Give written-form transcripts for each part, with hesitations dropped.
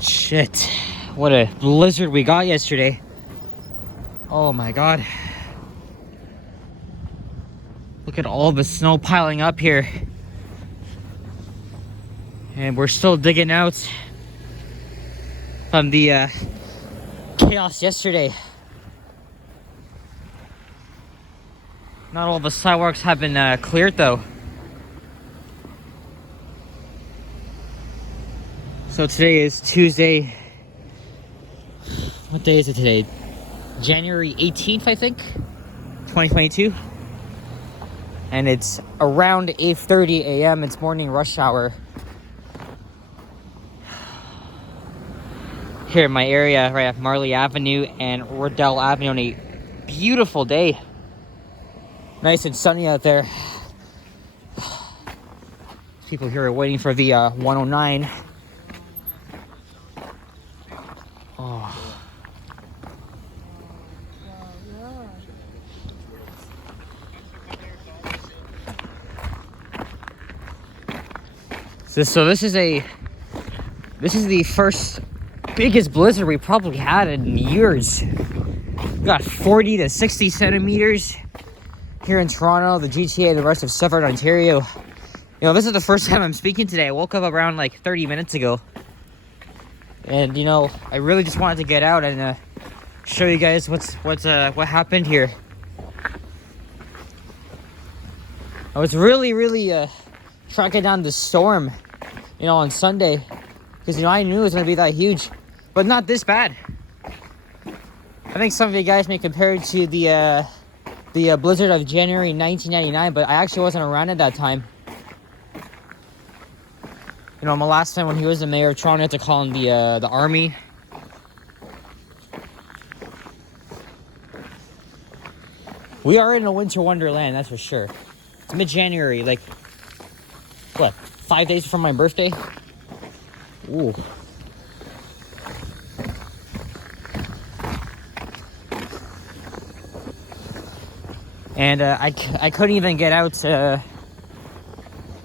Shit. What a blizzard we got yesterday. Oh my god. Look at all the snow piling up here. And we're still digging out from the chaos yesterday. Not all the sidewalks have been cleared though. So today is Tuesday. What day is it today? January 18th, I think, 2022. And it's around 8:30 a.m. It's morning rush hour. Here in my area, right at Marley Avenue and Riddell Avenue on a beautiful day. Nice and sunny out there. People here are waiting for the 109. Oh. So this is the first biggest blizzard we probably had in years. We got 40 to 60 centimeters here in Toronto, the GTA, the rest of Southern Ontario. You know, this is the first time I'm speaking today. I woke up around like 30 minutes ago. And you know, I really just wanted to get out and show you guys what happened here. I was really tracking down the storm, you know, on Sunday, because you know I knew it was gonna be that huge, but not this bad. I think some of you guys may compare it to the blizzard of January 1999, but I actually wasn't around at that time. You know, my last time when he was the mayor of Toronto, I had to call him the army. We are in a winter wonderland, that's for sure. It's mid-January, like, what, 5 days from my birthday? Ooh. And I couldn't even get out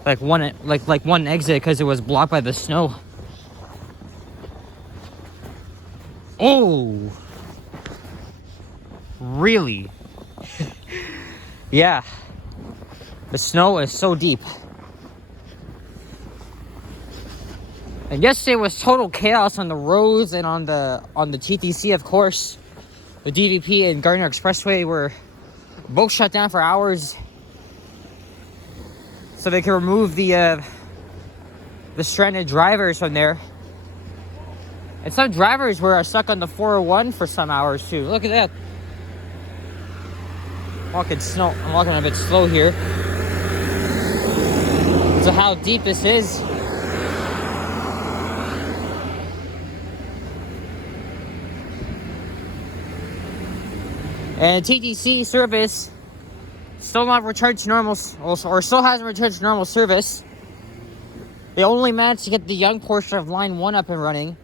like one exit because it was blocked by the snow. Oh, really? Yeah, the snow is so deep. And yesterday was total chaos on the roads and on the TTC, of course. The DVP and Gardner Expressway were both shut down for hours, so they can remove the stranded drivers from there. And some drivers were stuck on the 401 for some hours too. Look at that. I'm walking a bit slow here. So how deep this is. And TTC service still not returned to normal, or still hasn't returned to normal service. They only managed to get the young portion of Line 1 up and running,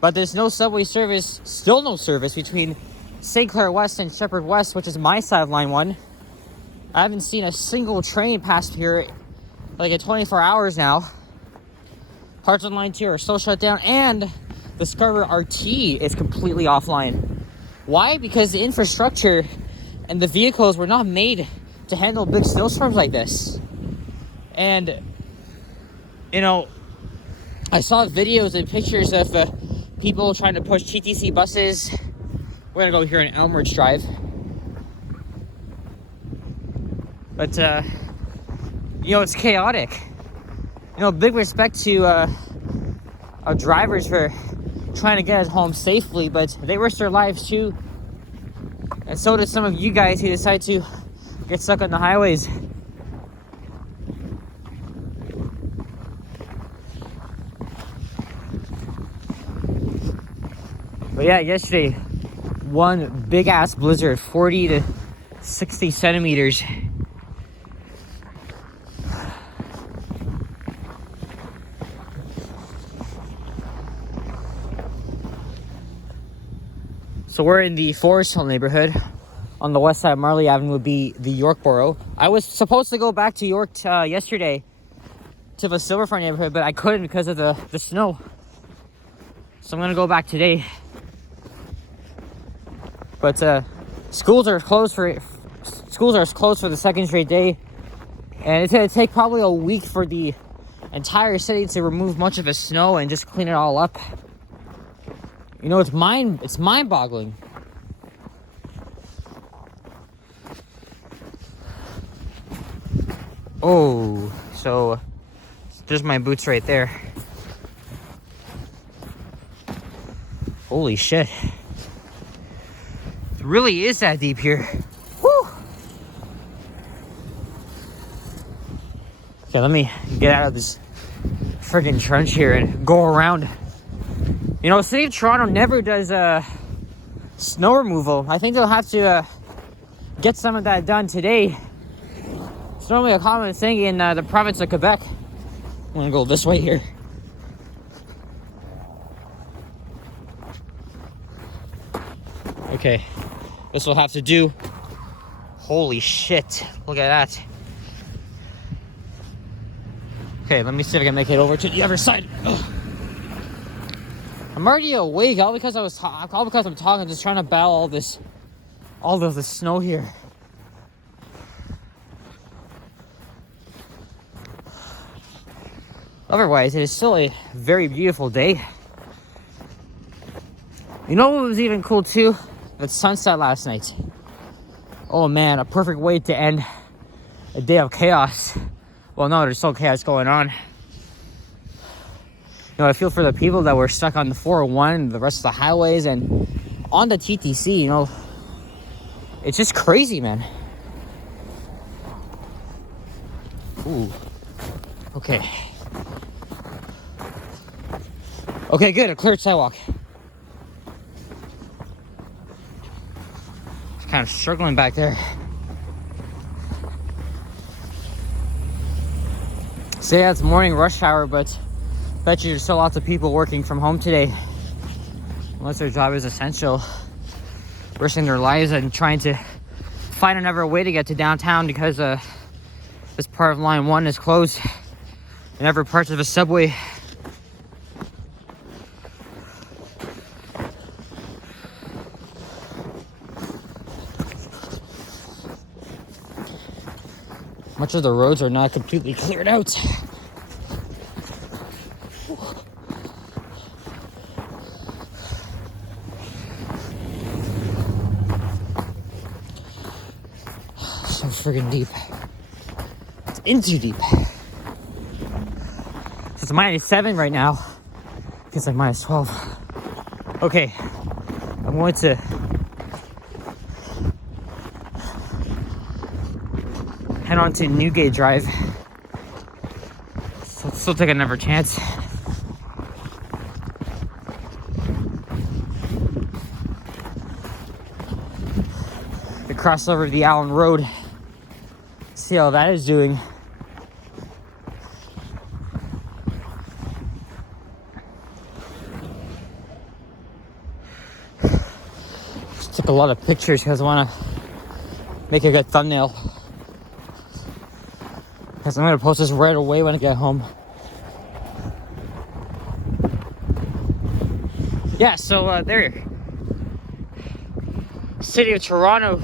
but there's no subway service, still no service between St. Clair West and Shepherd West, which is my side of Line 1. I haven't seen a single train pass here like at 24 hours now. Parts on Line 2 are still shut down, and the Scarborough RT is completely offline. Why? Because the infrastructure and the vehicles were not made to handle big snowstorms like this. And, you know, I saw videos and pictures of people trying to push TTC buses. We're gonna go here on Elmridge Drive. But, you know, it's chaotic. You know, big respect to our drivers for trying to get us home safely, but they risked their lives too. And so did some of you guys who decide to get stuck on the highways. But yeah, yesterday, one big ass blizzard, 40 to 60 centimeters. So we're in the Forest Hill neighborhood. On the west side of Marley Avenue would be the Yorkboro. I was supposed to go back to York yesterday to the Silverfront neighborhood, but I couldn't because of the snow. So I'm gonna go back today. But schools are closed for the second straight day, and it's gonna take probably a week for the entire city to remove much of the snow and just clean it all up. You know, it's mind-boggling. Oh, so there's my boots right there. Holy shit. It really is that deep here. Woo! Okay, let me get out of this friggin' trench here and go around. You know, the city of Toronto never does snow removal. I think they'll have to get some of that done today. It's normally a common thing in the province of Quebec. I'm gonna go this way here. Okay, this will have to do. Holy shit, look at that. Okay, let me see if I can make it over to the other side. Ugh. I'm already awake, all because I'm talking, just trying to battle all of the snow here. Otherwise, it is still a very beautiful day. You know what was even cool too? The sunset last night. Oh man, a perfect way to end a day of chaos. Well, no, there's still chaos going on. You know, I feel for the people that were stuck on the 401 and the rest of the highways and on the TTC, you know. It's just crazy, man. Ooh. Okay. Okay, good. A cleared sidewalk. Just kind of struggling back there. So yeah, it's morning rush hour, but bet you there's still lots of people working from home today. Unless their job is essential. Risking their lives and trying to find another way to get to downtown because this part of line 1 is closed. And every part of the subway. Much of the roads are not completely cleared out. So friggin' deep. It's in too deep. So it's -7 right now. It's like -12. Okay, I'm going to head on to Newgate Drive. So let's still take another chance. To cross over the Allen Road. See how that is doing. Just took a lot of pictures because I want to make a good thumbnail. Because I'm going to post this right away when I get home. Yeah, so there. City of Toronto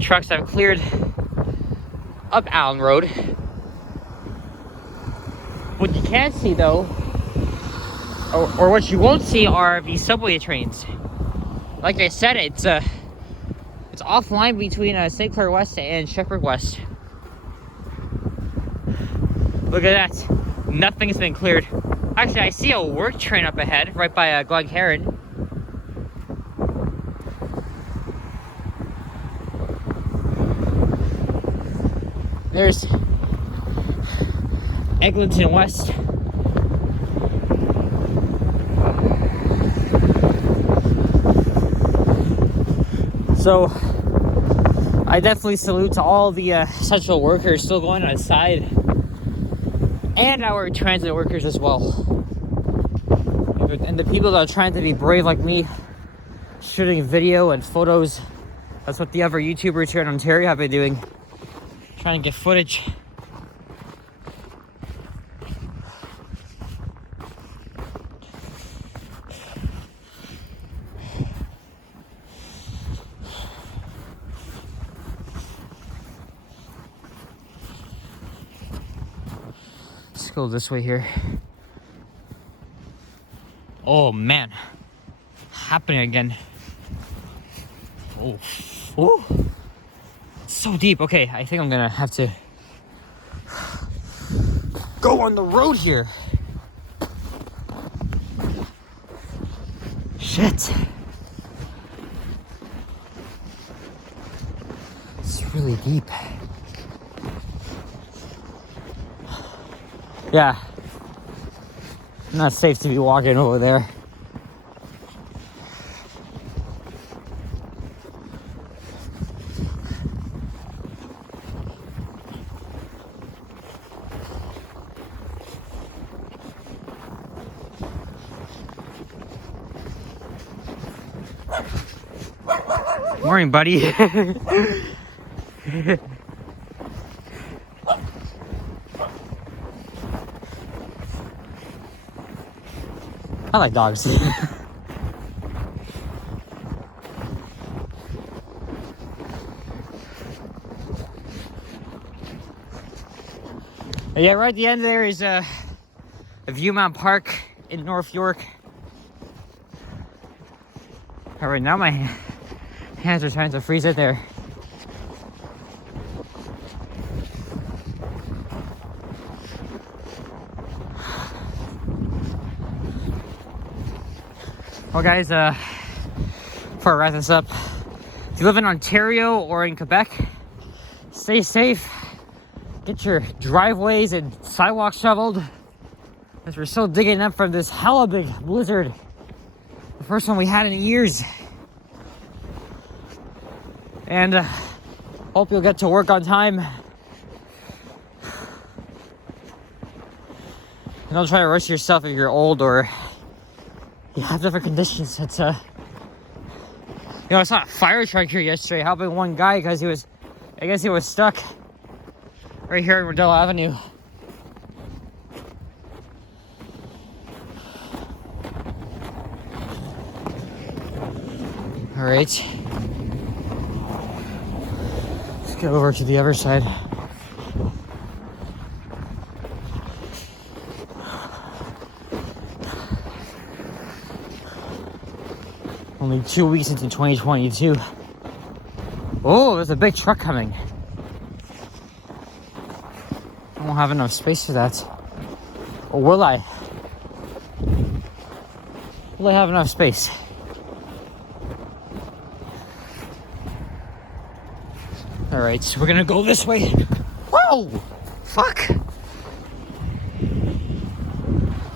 trucks have cleared up Allen Road. What you can't see though, or what you won't see, are the subway trains. Like I said, it's offline between St. Clair West and Shepherd West. Look at that. Nothing's been cleared. Actually, I see a work train up ahead, right by Glen Heron. There's Eglinton West. So, I definitely salute to all the essential workers still going outside. And our transit workers as well. And the people that are trying to be brave like me, shooting video and photos. That's what the other YouTubers here in Ontario have been doing. Trying to get footage. Let's go this way here. Oh man, happening again. Oh, oh, so deep. Okay, I think I'm gonna have to go on the road here. Shit. It's really deep. Yeah. Not safe to be walking over there. Morning, buddy. I like dogs. Yeah, right at the end there is a Viewmount Park in North York. All right, now my hands are trying to freeze it there. Well, guys, before I wrap this up, if you live in Ontario or in Quebec, stay safe. Get your driveways and sidewalks shoveled, as we're still digging up from this hella big blizzard. The first one we had in years. And hope you'll get to work on time. And don't try to rush yourself if you're old or you have different conditions. It's I saw a fire truck here yesterday helping one guy because I guess he was stuck right here in Riddell Avenue. All right. Let's get over to the other side. Only 2 weeks into 2022. Oh, there's a big truck coming. I won't have enough space for that. Or will I? Will I have enough space? Alright, so we're gonna go this way. Whoa! Fuck!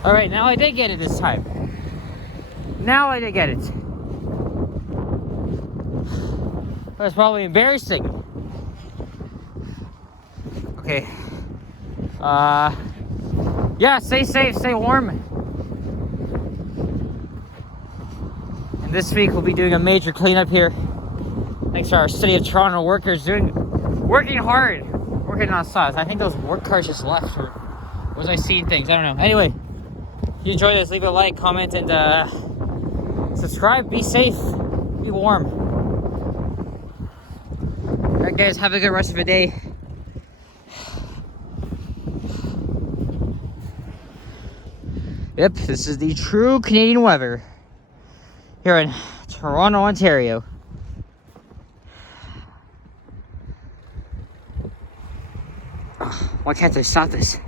Alright, now I did get it this time. Now I did get it. That's probably embarrassing. Okay. Yeah, stay safe, stay warm. And this week we'll be doing a major cleanup here. Thanks to our City of Toronto workers working hard, working on sides. I think those work cars just left, or was I seeing things? I don't know. Anyway, if you enjoyed this, leave a like, comment, and subscribe. Be safe, be warm. Alright guys, have a good rest of the day. Yep, this is the true Canadian weather here in Toronto, Ontario. Why can't I stop this?